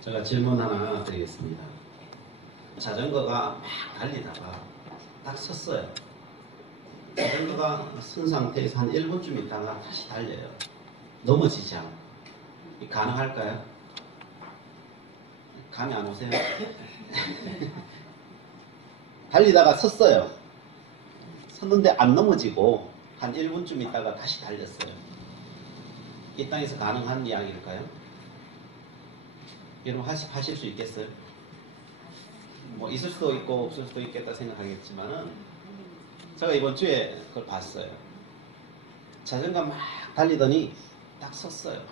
제가 질문 하나 드리겠습니다. 자전거가 막 달리다가 딱 섰어요. 자전거가 선 상태에서 한 1분쯤 있다가 다시 달려요. 넘어지지 않고. 가능할까요? 감이 안 오세요? 달리다가 섰어요. 섰는데 안 넘어지고 한 1분쯤 있다가 다시 달렸어요. 이 땅에서 가능한 이야기일까요? 여러분 하실 수 있겠어요? 뭐 있을 수도 있고 없을 수도 있겠다 생각하겠지만은 제가 이번 주에 그걸 봤어요. 자전거 막 달리더니 딱 섰어요.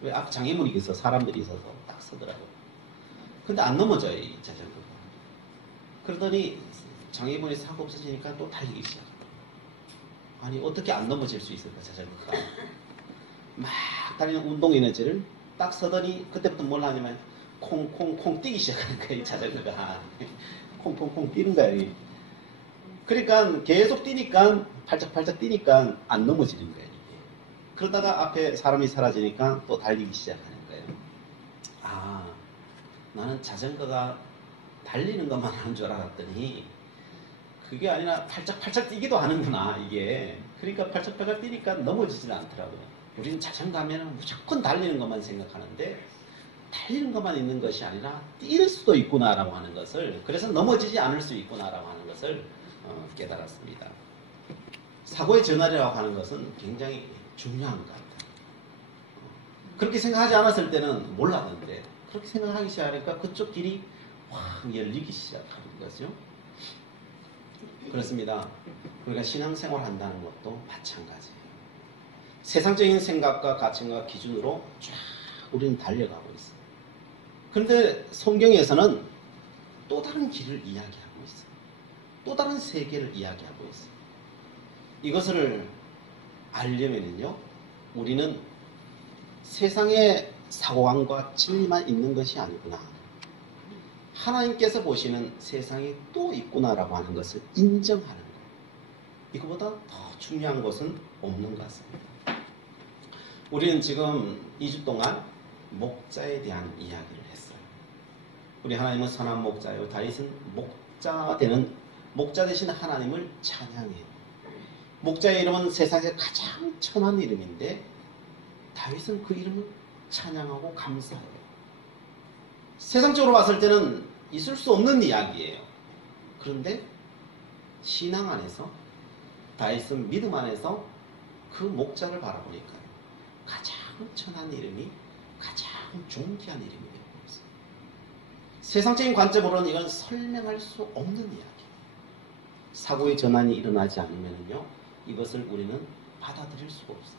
왜 앞 장애물이 있어 사람들이 있어서 딱 서더라고요. 근데 안 넘어져요 이 자전거가. 그러더니 장애물이 사고 없어지니까 또 달리기 시작해요. 아니 어떻게 안 넘어질 수 있을까 자전거가. 막 달리는 운동 에너지를 딱 서더니 그때부터 뭘 하냐면 콩콩콩 뛰기 시작하는 거예요 이 자전거가. 콩콩콩 뛰는 거예요. 그러니까 계속 뛰니까 팔짝팔짝 뛰니까 안 넘어지는 거예요. 이게. 그러다가 앞에 사람이 사라지니까 또 달리기 시작하는 거예요. 아, 나는 자전거가 달리는 것만 하는 줄 알았더니 그게 아니라 팔짝팔짝 뛰기도 하는구나 이게. 그러니까 팔짝팔짝 뛰니까 넘어지지는 않더라고요. 우리는 자전거 하면 무조건 달리는 것만 생각하는데 달리는 것만 있는 것이 아니라 뛸 수도 있구나라고 하는 것을, 그래서 넘어지지 않을 수 있구나라고 하는 것을 깨달았습니다. 사고의 전환이라고 하는 것은 굉장히 중요한 것 같아요. 그렇게 생각하지 않았을 때는 몰랐는데 그렇게 생각하기 시작하니까 그쪽 길이 확 열리기 시작하는 거죠. 그렇습니다. 우리가 신앙생활 한다는 것도 마찬가지예요. 세상적인 생각과 가치과 기준으로 쫙 우리는 달려가고 있어요. 그런데 성경에서는 또 다른 길을 이야기하고 있어요. 또 다른 세계를 이야기하고 있어요. 이것을 알려면요, 우리는 세상의 사고관과 진리만 있는 것이 아니구나. 하나님께서 보시는 세상이 또 있구나라고 하는 것을 인정하는 거예요. 이거보다 더 중요한 것은 없는 것 같습니다. 우리는 지금 2주 동안 목자에 대한 이야기를 했어요. 우리 하나님은 선한 목자요, 다윗은 목자 되신 하나님을 찬양해요. 목자의 이름은 세상에 가장 천한 이름인데 다윗은 그 이름을 찬양하고 감사해요. 세상적으로 봤을 때는 있을 수 없는 이야기예요. 그런데 신앙 안에서, 다윗은 믿음 안에서 그 목자를 바라보니까요, 가장 천한 이름이 가장 존귀한 이름이 되고 있어요. 세상적인 관점으로는 이건 설명할 수 없는 이야기예요. 사고의 전환이 일어나지 않으면요, 이것을 우리는 받아들일 수가 없어요.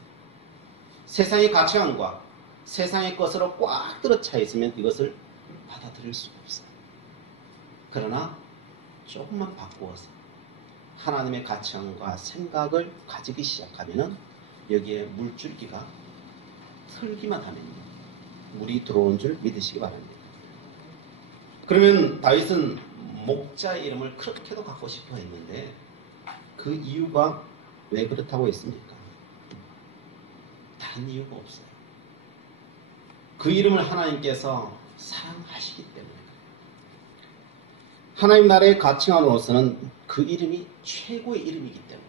세상의 가치관과 세상의 것으로 꽉 들어차 있으면 이것을 받아들일 수가 없어요. 그러나 조금만 바꾸어서 하나님의 가치관과 생각을 가지기 시작하면 여기에 물줄기가 틀기만 하면 물이 들어오는 줄 믿으시기 바랍니다. 그러면 다윗은 목자의 이름을 그렇게도 갖고 싶어 했는데 그 이유가 왜 그렇다고 했습니까? 다른 이유가 없어요. 그 이름을 하나님께서 사랑하시기 때문에, 하나님 나라의 가치관으로서는 그 이름이 최고의 이름이기 때문에.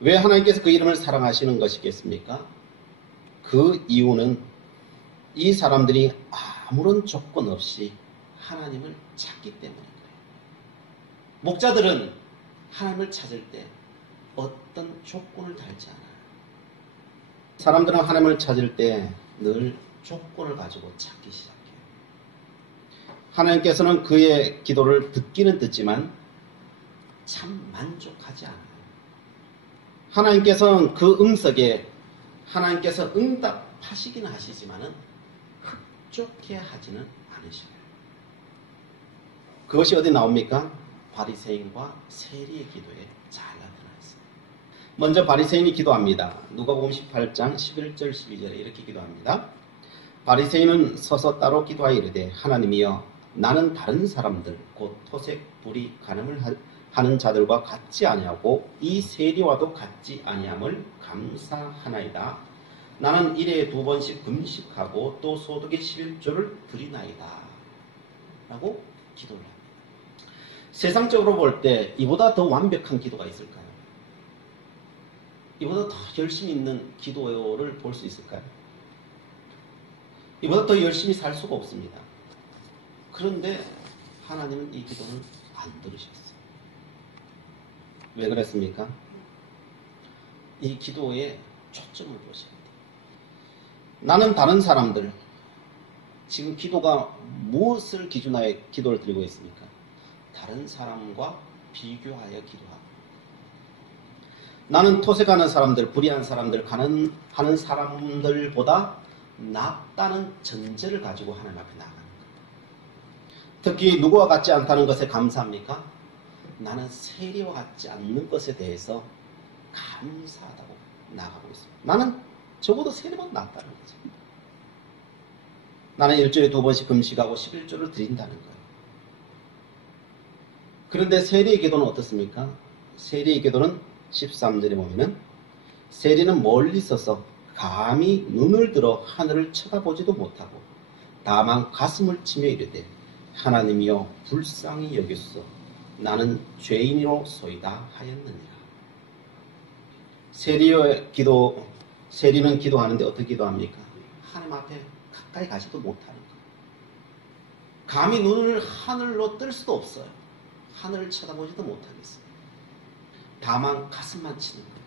왜 하나님께서 그 이름을 사랑하시는 것이겠습니까? 그 이유는 이 사람들이 아무런 조건 없이 하나님을 찾기 때문에 그래요. 목자들은 하나님을 찾을 때 어떤 조건을 달지 않아요. 사람들은 하나님을 찾을 때 늘 조건을 가지고 찾기 시작해요. 하나님께서는 그의 기도를 듣기는 듣지만 참 만족하지 않아요. 하나님께서는 그 응석에 하나님께서 응답하시기는 하시지만은 흡족해 하지는 않으셔요. 그것이 어디 나옵니까? 바리새인과 세리의 기도에 잘 나타나 있습니다. 먼저 바리새인이 기도합니다. 누가복음 18장 11절 12절에 이렇게 기도합니다. 바리새인은 서서 따로 기도하여 이르되 하나님이여, 나는 다른 사람들 곧 토색, 불의, 간음을 하는 자들과 같지 아니하고 이 세리와도 같지 아니함을 감사하나이다. 나는 일에 2번씩 금식하고 또 소득의 11조를 드리나이다 라고 기도를 합니다. 세상적으로 볼 때 이보다 더 완벽한 기도가 있을까요? 이보다 더 열심히 있는 기도를 볼 수 있을까요? 이보다 더 열심히 살 수가 없습니다. 그런데 하나님은 이 기도는 안 들으셨어요. 왜 그랬습니까? 이 기도에 초점을 보십니다. 나는 다른 사람들, 지금 기도가 무엇을 기준하여 기도를 드리고 있습니까? 다른 사람과 비교하여 기도하고, 나는 토색하는 사람들, 불의한 사람들, 가난하는 사람들보다 낫다는 전제를 가지고 하나님 앞에 나가는 거예요. 특히 누구와 같지 않다는 것에 감사합니까? 나는 세리와 같지 않는 것에 대해서 감사하다고 나가고 있습니다. 나는 적어도 세리보다 낫다는 거죠. 나는 일주일에 2번씩 금식하고 11조를 드린다는 거예요. 그런데 세리의 기도는 어떻습니까? 세리의 기도는 13절에 보면은 세리는 멀리 서서 감히 눈을 들어 하늘을 쳐다보지도 못하고 다만 가슴을 치며 이르되 하나님이여 불쌍히 여기소서 나는 죄인이로소이다 하였느니라. 세리는 기도하는데 어떻게 기도합니까? 하나님 앞에 가까이 가지도 못하는 거예요. 감히 눈을 하늘로 뜰 수도 없어요. 하늘을 쳐다보지도 못하겠어요. 다만 가슴만 치는 거예요.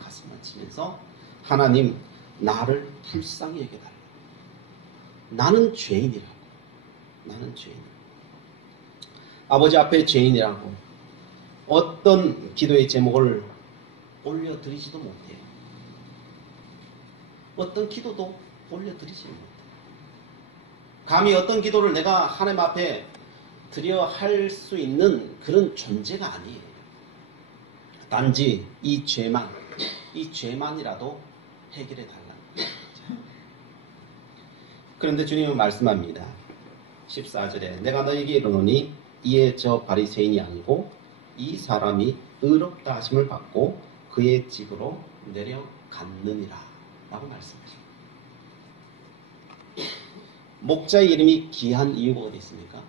가슴만 치면서 하나님 나를 불쌍히 여겨달라. 나는 죄인이라고. 나는 죄인. 아버지 앞에 죄인이라고 어떤 기도의 제목을 올려드리지도 못해요. 어떤 기도도 올려드리지 못해요. 감히 어떤 기도를 내가 하나님 앞에 드려 할 수 있는 그런 존재가 아니에요. 단지 이 죄만이라도 해결해 달라. 그런데 주님은 말씀합니다. 14절에 내가 너에게 이르노니 이에 저 바리새인이 아니고 이 사람이 의롭다 하심을 받고 그의 집으로 내려갔느니라 라고 말씀하십니다. 목자의 이름이 귀한 이유가 어디 있습니까?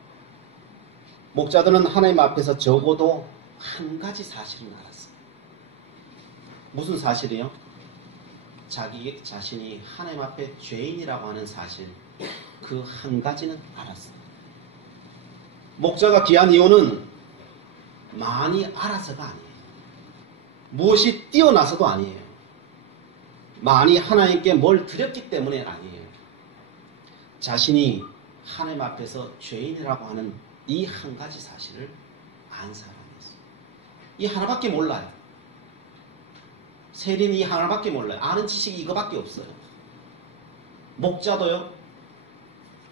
목자들은 하나님 앞에서 적어도 한 가지 사실은 알았어요. 무슨 사실이요? 자기 자신이 하나님 앞에 죄인이라고 하는 사실, 그 한 가지는 알았어요. 목자가 귀한 이유는 많이 알아서가 아니에요. 무엇이 뛰어나서도 아니에요. 많이 하나님께 뭘 드렸기 때문에 아니에요. 자신이 하나님 앞에서 죄인이라고 하는 이 한 가지 사실을 안 사람이었어요. 이 하나밖에 몰라요. 세리는 이 하나밖에 몰라요. 아는 지식이 이거밖에 없어요. 목자도요.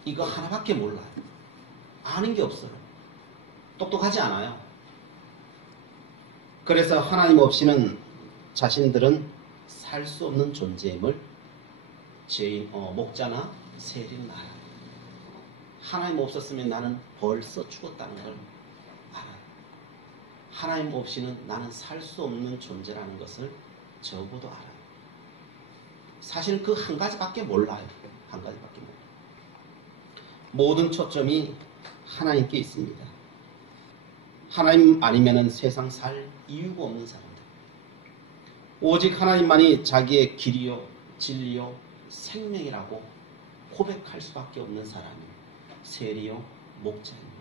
이거 하나밖에 몰라요. 아는 게 없어요. 똑똑하지 않아요. 그래서 하나님 없이는 자신들은 살 수 없는 존재임을 목자나 세리는 알아요. 하나님 없었으면 나는 벌써 죽었다는 걸 알아요. 하나님 없이는 나는 살 수 없는 존재라는 것을 적어도 알아요. 사실 그 한 가지밖에 몰라요. 한 가지밖에 몰라요. 모든 초점이 하나님께 있습니다. 하나님 아니면은 세상 살 이유가 없는 사람들. 오직 하나님만이 자기의 길이요, 진리요, 생명이라고 고백할 수밖에 없는 사람이 세리요, 목자입니다.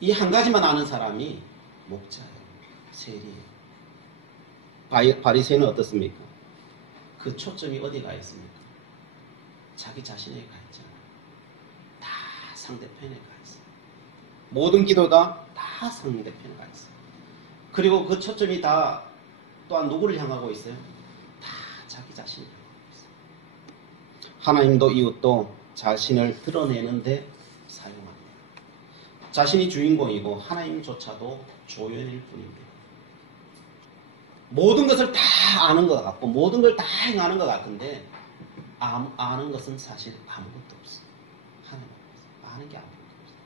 이 한 가지만 아는 사람이 목자예요. 세리예요. 바리새인은 어떻습니까? 그 초점이 어디 가 있습니까? 자기 자신에 가 있잖아요. 다 상대편에 가 있어요. 모든 기도가 다 상대편에 가 있어요. 그리고 그 초점이 다 또한 누구를 향하고 있어요? 다 자기 자신을 향하고 있어요. 하나님도 이웃도 자신을 드러내는데 사용합니다. 자신이 주인공이고 하나님조차도 조연일 뿐입니다. 모든 것을 다 아는 것 같고 모든 걸 다 행하는 것 같은데 아는 것은 사실 아무것도 없어요. 하나님 앞에서 아는 게 아무것도 없어요.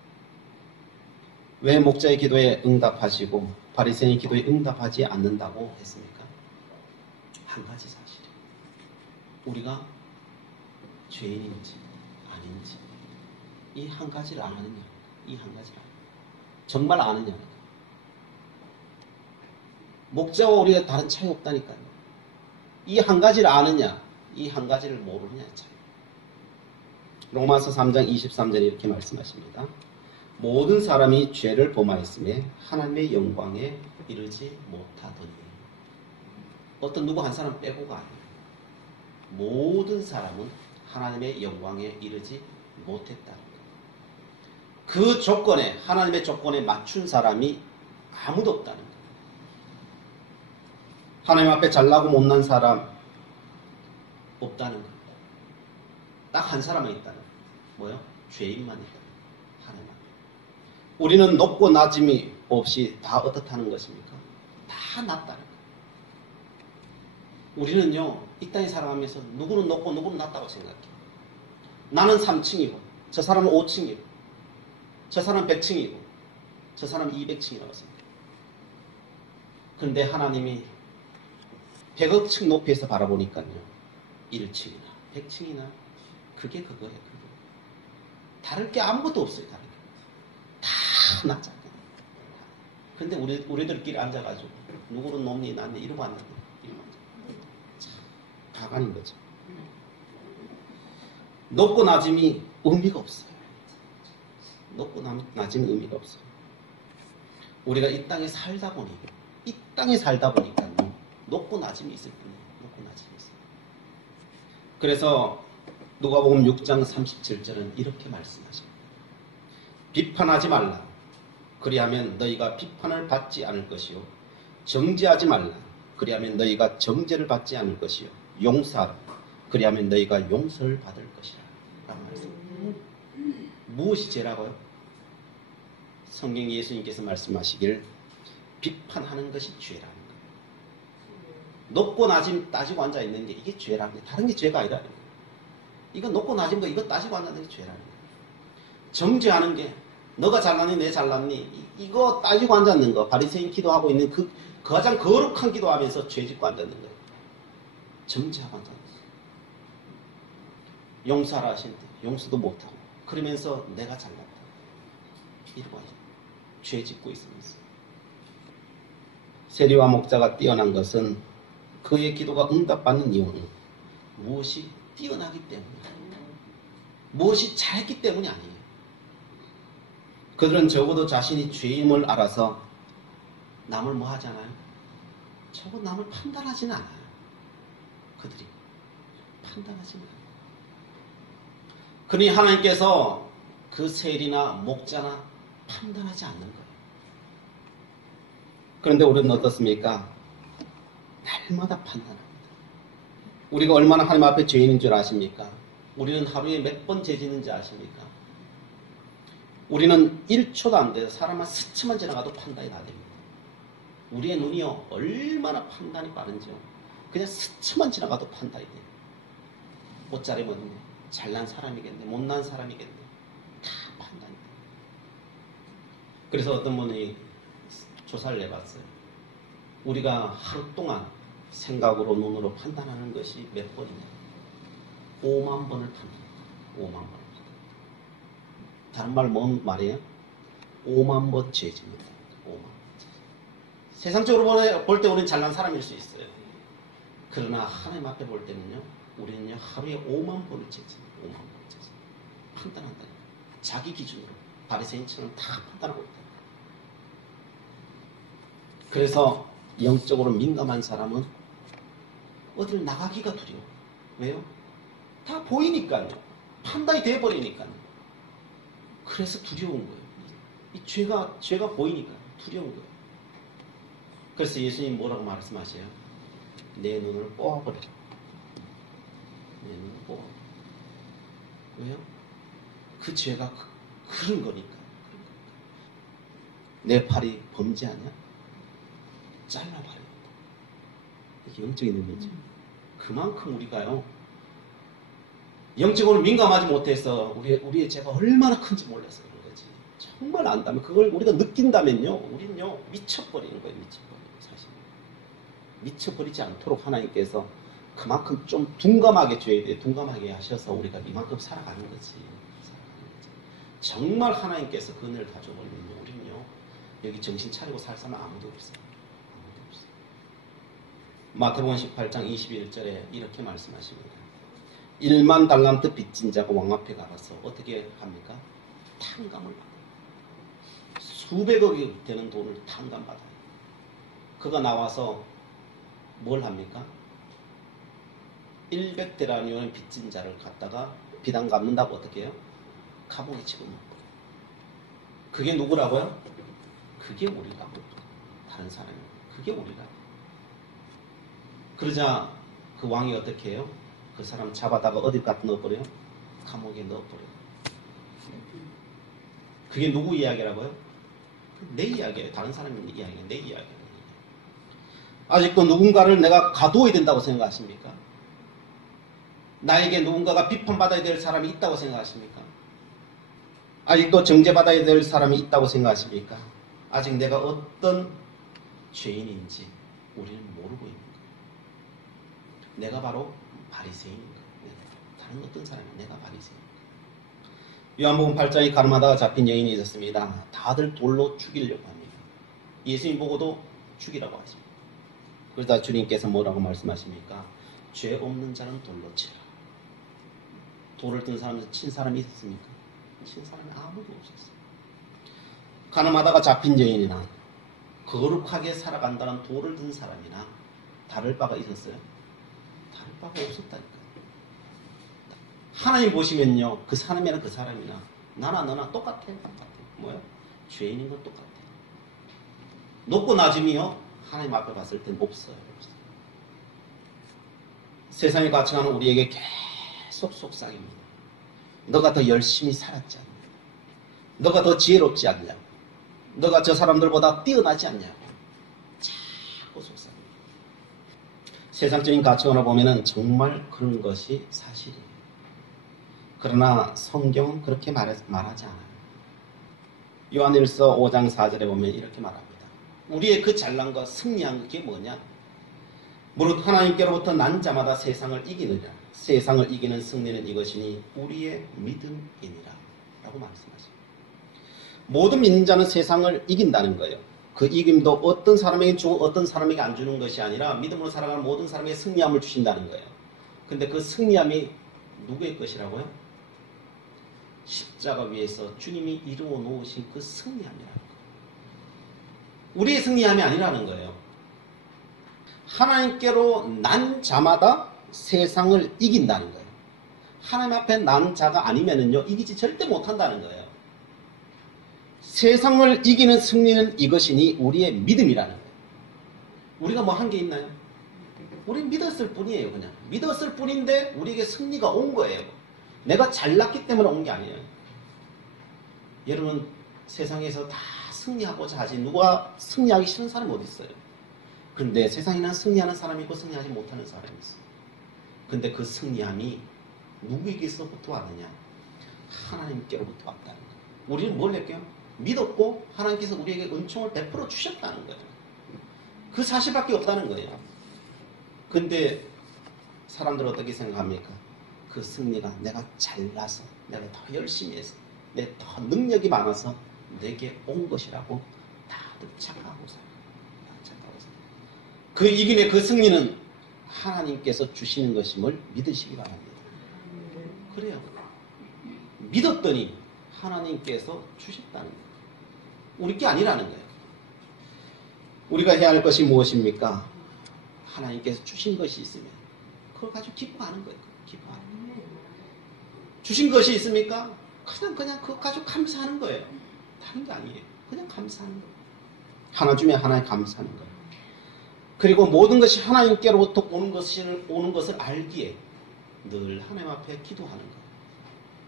왜 목자의 기도에 응답하시고 바리새인의 기도에 응답하지 않는다고 했습니까? 한 가지 사실이에요. 우리가 죄인인지 아닌지 이 한 가지를 아느냐, 이 한 가지를 정말 아느냐. 목자와 우리가 다른 차이 없다니까요. 이 한 가지를 아느냐, 이 한 가지를 모르느냐 차이. 로마서 3장 23절에 이렇게 말씀하십니다. 모든 사람이 죄를 범하였음에 하나님의 영광에 이르지 못하더니. 어떤 누구 한 사람 빼고가 아니에요. 모든 사람은 하나님의 영광에 이르지 못했다. 그 조건에, 하나님의 조건에 맞춘 사람이 아무도 없다는 거예요. 하나님 앞에 잘나고 못난 사람 없다는 거예요. 딱 한 사람은 있다는 거예요. 뭐요? 죄인만 있다. 하나님 앞에. 우리는 높고 낮음이 없이 다 어떻다는 것입니까? 다 낮다는 거예요. 우리는요, 이 땅에 살아가면서 누구는 높고 누구는 낮다고 생각해요. 나는 3층이고, 저 사람은 5층이고, 저 사람은 100층이고, 저 사람은 200층이라고 생각해요. 그런데 하나님이 100억 층 높이에서 바라보니까요, 1층이나 100층이나 그게 그거예요. 그거. 다를 게 아무것도 없어요. 다른 게. 다 낮잖아요. 근데 우리들끼리 앉아가지고 누구는 높니 낮니 이러고 앉는 거예요. 가관인 거죠. 높고 낮음이 의미가 없어요. 높고 낮음이 의미가 없어요. 우리가 이 땅에 살다 보니까 높고 낮음이 있을 뿐이에요. 높고 낮음이 있어요. 그래서 누가복음 6장 37절은 이렇게 말씀하십니다. 비판하지 말라. 그리하면 너희가 비판을 받지 않을 것이요. 정죄하지 말라. 그리하면 너희가 정죄를 받지 않을 것이요. 용서하라. 그리하면 너희가 용서를 받을 것이라. 라는 말씀입니다. 무엇이 죄라고요? 성경 예수님께서 말씀하시길 비판하는 것이 죄라는 거예요. 높고 낮음 따지고 앉아있는 게 이게 죄라는 거예요. 다른 게 죄가 아니라는 거예요. 이거 높고 낮은 거 이거 따지고 앉아있는 게 죄라는 거예요. 정죄하는 게 너가 잘났니 내 잘났니 이거 따지고 앉았는 거 바리새인 기도하고 있는 그 가장 거룩한 기도하면서 죄 짓고 앉았는 거예요. 정죄하고 앉았는 거예요. 용서하라 하시는데 용서도 못하고 그러면서 내가 잘났다 이러고 죄 짓고 있으면서 세리와 목자가 뛰어난 것은 그의 기도가 응답받는 이유는 무엇이 뛰어나기 때문이에요. 무엇이 잘했기 때문이 아니에요. 그들은 적어도 자신이 죄임을 알아서 남을 뭐 하잖아요? 적어도 남을 판단하지는 않아요. 그들이 판단하지는 않아요. 그러니 하나님께서 그 세리나 목자나 판단하지 않는 거예요. 그런데 우리는 어떻습니까? 날마다 판단합니다. 우리가 얼마나 하나님 앞에 죄인인 줄 아십니까? 우리는 하루에 몇 번 죄 짓는지 아십니까? 우리는 1초도 안 돼요. 사람 한 스치만 지나가도 판단이 다 됩니다. 우리의 눈이요 얼마나 판단이 빠른지요. 그냥 스치만 지나가도 판단이 돼요. 옷자리 뭐니 잘난 사람이겠네 못난 사람이겠네 다 판단이 돼요. 그래서 어떤 분이 조사를 해봤어요. 우리가 하루 동안 생각으로 눈으로 판단하는 것이 몇 번이냐? 5만 번을 판단합니다. 5만 번을 판단합니다. 다른 말 뭔 말이에요? 5만 번 죄 짓는다. 5만 번. 세상적으로 볼 때 우리는 잘난 사람일 수 있어요. 그러나 하나님 앞에 볼 때는요, 우리는요 하루에 5만 번을 죄 짓는 5만 번을 죄 짓는 판단한다. 자기 기준으로 바리새인처럼 다 판단하고 있다. 그래서 영적으로 민감한 사람은 어딜 나가기가 두려워. 왜요? 다 보이니까요. 판단이 돼버리니까요. 그래서 두려운 거예요. 이 죄가 보이니까 두려운 거예요. 그래서 예수님 뭐라고 말씀하세요? 내 눈을 뽑아버려. 내 눈을 뽑아. 왜요? 그 죄가 그런 거니까. 내 팔이 범죄하냐? 잘라버려. 이게 영적인 의미죠. 그만큼 우리가요, 영적으로 민감하지 못해서 우리의 죄가 얼마나 큰지 몰라서 그런 거지. 정말 안다면, 그걸 우리가 느낀다면요, 우리는요, 미쳐버리는 거예요, 미쳐버리는 거예요, 사실. 미쳐버리지 않도록 하나님께서 그만큼 좀 둔감하게 줘야 돼. 둔감하게 하셔서 우리가 이만큼 살아가는 거지. 정말 하나님께서 그 은혜를 다 줘버리면요, 우리는요, 여기 정신 차리고 살 사람 아무도 없어요. 아무도 없어요. 마태복음 18장 21절에 이렇게 말씀하십니다. 1만 달란트 빚진 자가 왕 앞에 가서 어떻게 합니까? 탕감을 받아요. 수백억이 되는 돈을 탕감받아요. 그가 나와서 뭘 합니까? 100데나리온의 빚진 자를 갖다가 비단 갚는다고 어떻게 해요? 감옥에 집어넣어요. 그게 누구라고요? 그게 우리라고. 다른 사람이에요. 그게 우리라고. 그러자 그 왕이 어떻게 해요? 그 사람 잡아다가 어디 갖다 넣어버려요? 감옥에 넣어버려요. 그게 누구 이야기라고요? 내 이야기예요. 다른 사람의 이야기예요. 내 이야기예요. 아직도 누군가를 내가 가두어야 된다고 생각하십니까? 나에게 누군가가 비판받아야 될 사람이 있다고 생각하십니까? 아직도 정죄받아야 될 사람이 있다고 생각하십니까? 아직 내가 어떤 죄인인지 우리는 모르고 있는 거예요. 내가 바로 바리새인인 거예요. 다른 어떤 사람이 내가 바리새인. 요한복음 8장에 가늠하다가 잡힌 여인이 있었습니다. 다들 돌로 죽이려고 합니다. 예수님 보고도 죽이라고 하십니다. 그러다 주님께서 뭐라고 말씀하십니까? 죄 없는 자는 돌로 치라. 돌을 든 사람에서 친 사람이 있었습니까? 친 사람이 아무도 없었어요. 가늠하다가 잡힌 여인이나 거룩하게 살아간다는 돌을 든 사람이나 다를 바가 있었어요? 다를 바가 없었다니까요. 하나님 보시면요, 그 사람이나 그 사람이나 나나 너나 똑같아요. 뭐요? 죄인인 건 똑같아요. 높고 낮음이요, 하나님 앞에 봤을 땐 없어요. 세상의 가치관은 우리에게 계속 속삭입니다. 너가 더 열심히 살았지 않냐? 너가 더 지혜롭지 않냐고? 너가 저 사람들보다 뛰어나지 않냐고? 자꾸 속삭입니다. 세상적인 가치관을 보면 정말 그런 것이 사실이에요. 그러나 성경은 그렇게 말하지 않아요. 요한일서 5장 4절에 보면 이렇게 말합니다. 우리의 그 잘난과 승리한 게 뭐냐? 무릇 하나님께로부터 난 자마다 세상을 이기느냐. 세상을 이기는 승리는 이것이니 우리의 믿음이니라 라고 말씀하십니다. 모든 믿는 자는 세상을 이긴다는 거예요. 그 이김도 어떤 사람에게 주고 어떤 사람에게 안 주는 것이 아니라 믿음으로 살아가는 모든 사람에게 승리함을 주신다는 거예요. 근데 그 승리함이 누구의 것이라고요? 십자가 위에서 주님이 이루어 놓으신 그 승리함이라는 거예요. 우리의 승리함이 아니라는 거예요. 하나님께로 난 자마다 세상을 이긴다는 거예요. 하나님 앞에 난 자가 아니면은요, 이기지 절대 못한다는 거예요. 세상을 이기는 승리는 이것이니 우리의 믿음이라는 거예요. 우리가 뭐 한 게 있나요? 우리는 믿었을 뿐이에요. 그냥 믿었을 뿐인데 우리에게 승리가 온 거예요. 내가 잘났기 때문에 온 게 아니에요. 여러분, 세상에서 다 승리하고자 하지 누가 승리하기 싫은 사람이 어디 있어요? 그런데 세상에는 승리하는 사람이 있고 승리하지 못하는 사람이 있어요. 근데 그 승리함이 누구에게서부터 왔느냐? 하나님께로부터 왔다는 거예요. 우리는 뭘 했게요? 믿었고 하나님께서 우리에게 은총을 베풀어 주셨다는 거예요. 그 사실밖에 없다는 거예요. 근데 사람들은 어떻게 생각합니까? 그 승리가 내가 잘나서, 내가 더 열심히 해서, 내 더 능력이 많아서 내게 온 것이라고 다들 착각하고 살아요. 그 이김의 그 승리는 하나님께서 주시는 것임을 믿으시기 바랍니다. 그래요. 믿었더니 하나님께서 주셨다는 거예요. 우리 게 아니라는 거예요. 우리가 해야 할 것이 무엇입니까? 하나님께서 주신 것이 있으면 그걸 가지고 기뻐하는 거예요. 기뻐하는 거예요. 주신 것이 있습니까? 그냥 그거 가지고 감사하는 거예요. 다른 게 아니에요. 그냥 감사하는 거예요. 하나 주면 하나에 감사하는 거예요. 그리고 모든 것이 하나님께로부터 오는 것을 알기에 늘 하나님 앞에 기도하는 거예요.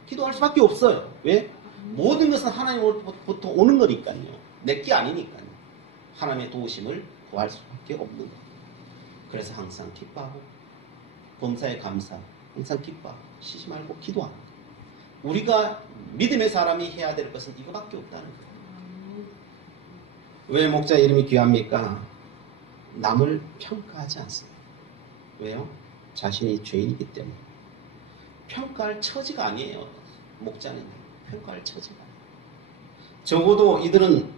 기도할 수밖에 없어요. 왜? 모든 것은 하나님으로부터 오는 거니까요. 내 게 아니니까요. 하나님의 도우심을 구할 수밖에 없는 거예요. 그래서 항상 기뻐하고 범사에 감사, 항상 기뻐하고 쉬지 말고 기도하는 거예요. 우리가 믿음의 사람이 해야 될 것은 이거밖에 없다는 거예요. 왜 목자 이름이 귀합니까? 남을 평가하지 않습니다. 왜요? 자신이 죄인이기 때문에. 평가할 처지가 아니에요. 목자는 평가할 처지가 아니에요. 적어도 이들은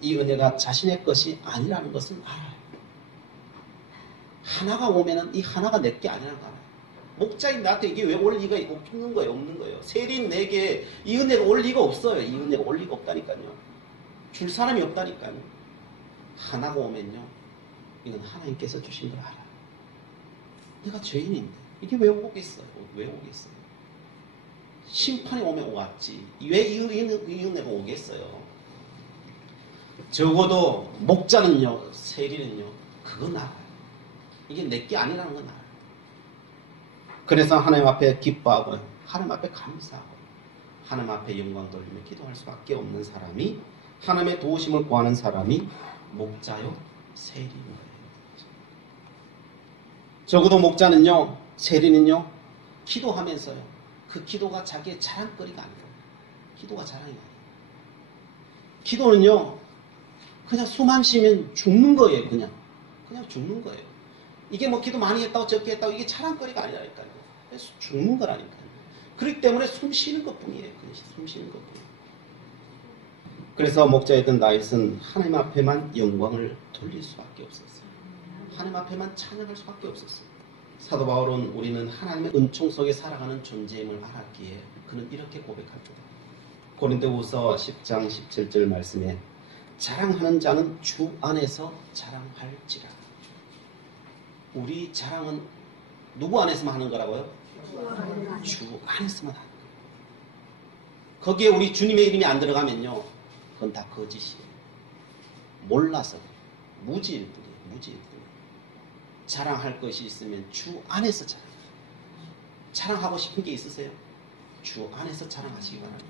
이 은혜가 자신의 것이 아니라는 것을 알아요. 하나가 오면은 이 하나가 내 게 아니라는 거 알아요. 목자인 나한테 이게 왜 올 리가 없는 거예요? 없는 거예요. 세린 내게 이 은혜가 올 리가 없어요. 이 은혜가 올 리가 없다니까요. 줄 사람이 없다니까요. 하나가 오면요. 이건 하나님께서 주신 걸 알아요. 내가 죄인인데 이게 왜 오겠어요? 왜 오겠어요? 심판이 오면 왔지. 왜 이 은혜가 오겠어요? 적어도 목자는요, 세리는요, 그건 알아요. 이게 내 게 아니라는 건 알아요. 그래서 하나님 앞에 기뻐하고 하나님 앞에 감사하고 하나님 앞에 영광 돌리며 기도할 수밖에 없는 사람이, 하나님의 도우심을 구하는 사람이 목자요, 세리인 거예요. 적어도 목자는요, 세리는요, 기도하면서요, 그 기도가 자기의 자랑거리가 아니에요. 기도가 자랑이 아니에요. 기도는요, 그냥 숨 쉬면 죽는 거예요. 그냥 죽는 거예요. 이게 뭐 기도 많이 했다고 적게 했다고 이게 자랑거리가 아니라니까요. 그래서 죽는 거라니까요. 그렇기 때문에 숨 쉬는 것뿐이에요. 그냥 숨 쉬는 것뿐이에요. 그래서 목자였던 다윗은 하나님 앞에만 영광을 돌릴 수밖에 없었어요. 하나님 앞에만 찬양할 수밖에 없었어요. 사도 바울은 우리는 하나님의 은총 속에 살아가는 존재임을 알았기에 그는 이렇게 고백합니다. 고린도후서 10장 17절 말씀에 자랑하는 자는 주 안에서 자랑할지라. 우리 자랑은 누구 안에서만 하는 거라고요? 주 안에서만 하는 거예요. 거기에 우리 주님의 이름이 안 들어가면요, 그건 다 거짓이에요. 몰라서 무지일 뿐이에요. 무지일 뿐이에요. 자랑할 것이 있으면 주 안에서 자랑하고 싶은 게 있으세요? 주 안에서 자랑하시기 바랍니다.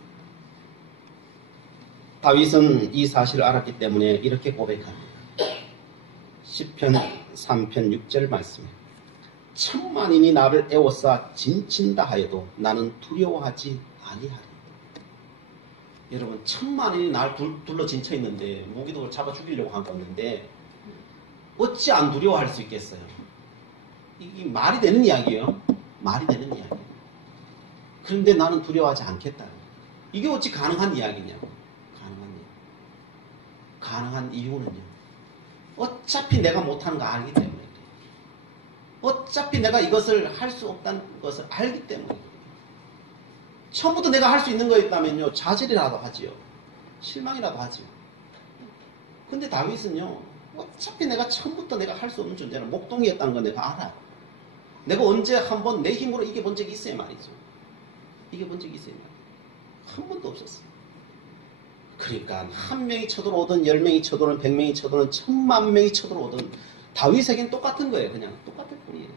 다윗은 이 사실을 알았기 때문에 이렇게 고백합니다. 시편 3편 6절 말씀에 천만인이 나를 애워싸 진친다 하여도 나는 두려워하지 아니하리. 여러분, 천만인이 나를 둘러 진쳐 있는데 무기독을 잡아 죽이려고 하고 있는데 어찌 안 두려워할 수 있겠어요? 이게 말이 되는 이야기예요. 말이 되는 이야기예요. 그런데 나는 두려워하지 않겠다. 이게 어찌 가능한 이야기냐고. 가능한 이유는요, 어차피 내가 못하는 거 알기 때문에 그래요. 어차피 내가 이것을 할 수 없다는 것을 알기 때문에 그래요. 처음부터 내가 할 수 있는 거였다면요, 자질이라도 하지요. 실망이라도 하지요. 근데 다윗은요, 어차피 내가 처음부터 내가 할 수 없는 존재는 목동이었다는 걸 내가 알아요. 내가 언제 한번 내 힘으로 이겨본 적이 있어요 말이죠. 이겨본 적이 있어요 말이죠. 한 번도 없었어요. 그러니까 한 명이 쳐들어오든 10명이 쳐들어오든 100명이 쳐들어오든 1000만 명이 쳐들어오든 다윗에겐 똑같은 거예요. 그냥 똑같을 뿐이에요.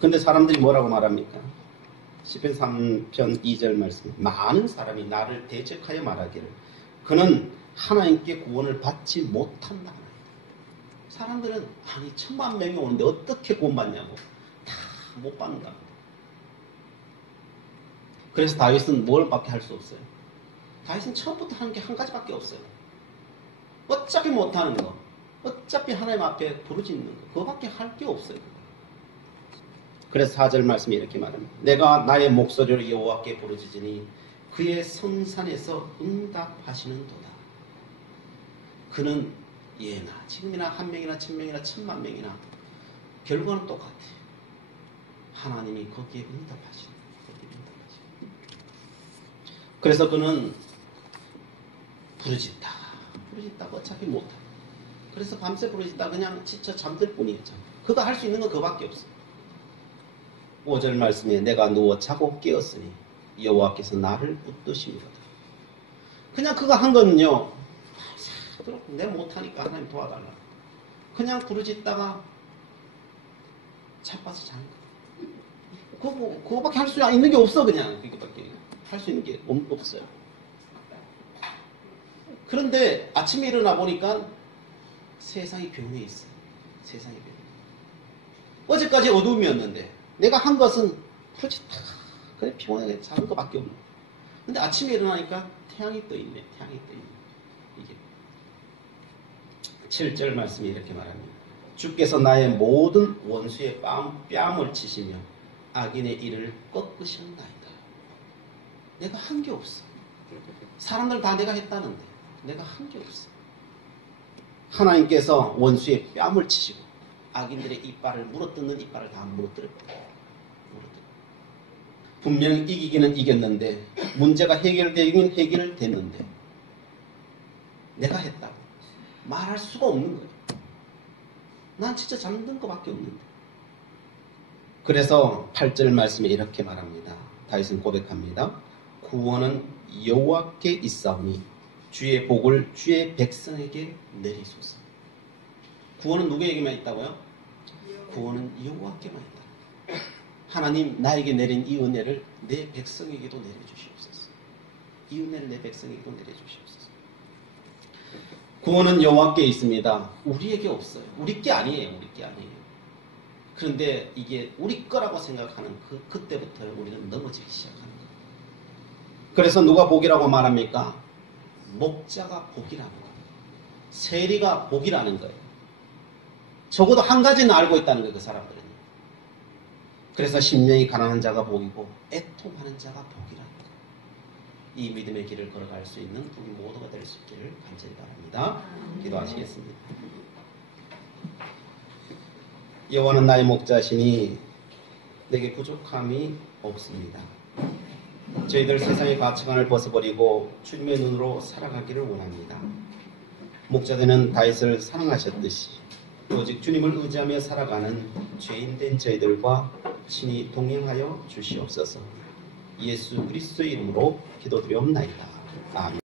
근데 사람들이 뭐라고 말합니까? 시편 3편 2절 말씀, 많은 사람이 나를 대적하여 말하기를 그는 하나님께 구원을 받지 못한다. 사람들은 아니 1000만 명이 오는데 어떻게 구원받냐고 다 못 받는다. 그래서 다윗은 뭘 밖에 할 수 없어요. 다윗은 처음부터 하는 게 한 가지밖에 없어요. 어차피 못하는 거, 어차피 하나님 앞에 부르짖는 거, 그거밖에 할 게 없어요. 그래서 4절 말씀이 이렇게 말합니다. 내가 나의 목소리로 여호와께 부르짖으니 그의 성산에서 응답하시는도다. 그는 예나 지금이나 한 명이나 1000명이나 1000만 명이나 결과는 똑같아요. 하나님이 거기에 응답하시는. 그래서 그는 부르짖다가 어차피 못해. 그래서 밤새 부르짖다 그냥 지쳐 잠들 뿐이에요. 그가 할 수 있는 건 그밖에 없어요. 5절 말씀에 내가 누워 자고 깨었으니 여호와께서 나를 붙드시미로다. 그냥 그가 한 거는요, 내가 못하니까 하나님 도와달라. 그냥 부르짖다가 자빠서 자는 거예요. 그거밖에 할 수 있는 게 없어. 그냥 그거밖에 할 수 있는 게 없어요. 그런데 아침에 일어나 보니까 세상이 병에 있어요. 세상이 병에. 어제까지 어두움이었는데 내가 한 것은 부르짖다 그래 피곤하게 자는 것밖에 없는. 근데 아침에 일어나니까 태양이 떠 있네. 태양이 떠 있네. 이게 7절 말씀이 이렇게 말합니다. 주께서 나의 모든 원수의 뺨을 치시며 악인의 일을 꺾으셨나이다. 내가 한 게 없어. 사람들 다 내가 했다는데 내가 한 게 없어. 하나님께서 원수의 뺨을 치시고 악인들의 이빨을 물어뜯는 이빨을 다 물어뜯었다. 분명히 이기기는 이겼는데 문제가 해결되긴 해결됐는데 내가 했다. 말할 수가 없는 거예요. 난 진짜 잠든 것밖에 없는데. 그래서 8절 말씀에 이렇게 말합니다. 다윗은 고백합니다. 구원은 여호와께 있사오니 주의 복을 주의 백성에게 내리소서. 구원은 누구에게만 있다고요? 구원은 여호와께만 있다. 하나님 나에게 내린 이 은혜를 내 백성에게도 내려주시옵소서. 이 은혜를 내 백성에게도 내려주시옵소서. 구원은 여호와께 있습니다. 우리에게 없어요. 우리 게 아니에요. 우리 게 아니에요. 그런데 이게 우리 거라고 생각하는 그때부터 우리는 넘어지기 시작하는 거예요. 그래서 누가 복이라고 말합니까? 목자가 복이라는 거예요. 세리가 복이라는 거예요. 적어도 한 가지는 알고 있다는 거예요. 그 사람들은. 그래서 심령이 가난한 자가 복이고 애통하는 자가 복이라는 거예요. 이 믿음의 길을 걸어갈 수 있는 우리 모두가 될 수 있기를 간절히 바랍니다. 기도하시겠습니다. 여호와는 나의 목자시니 내게 부족함이 없습니다. 저희들 세상의 가치관을 벗어버리고 주님의 눈으로 살아가기를 원합니다. 목자되는 다윗을 사랑하셨듯이 오직 주님을 의지하며 살아가는 죄인된 저희들과 친히 동행하여 주시옵소서. 예수 그리스도의 이름으로 기도드리옵나이다. 아멘.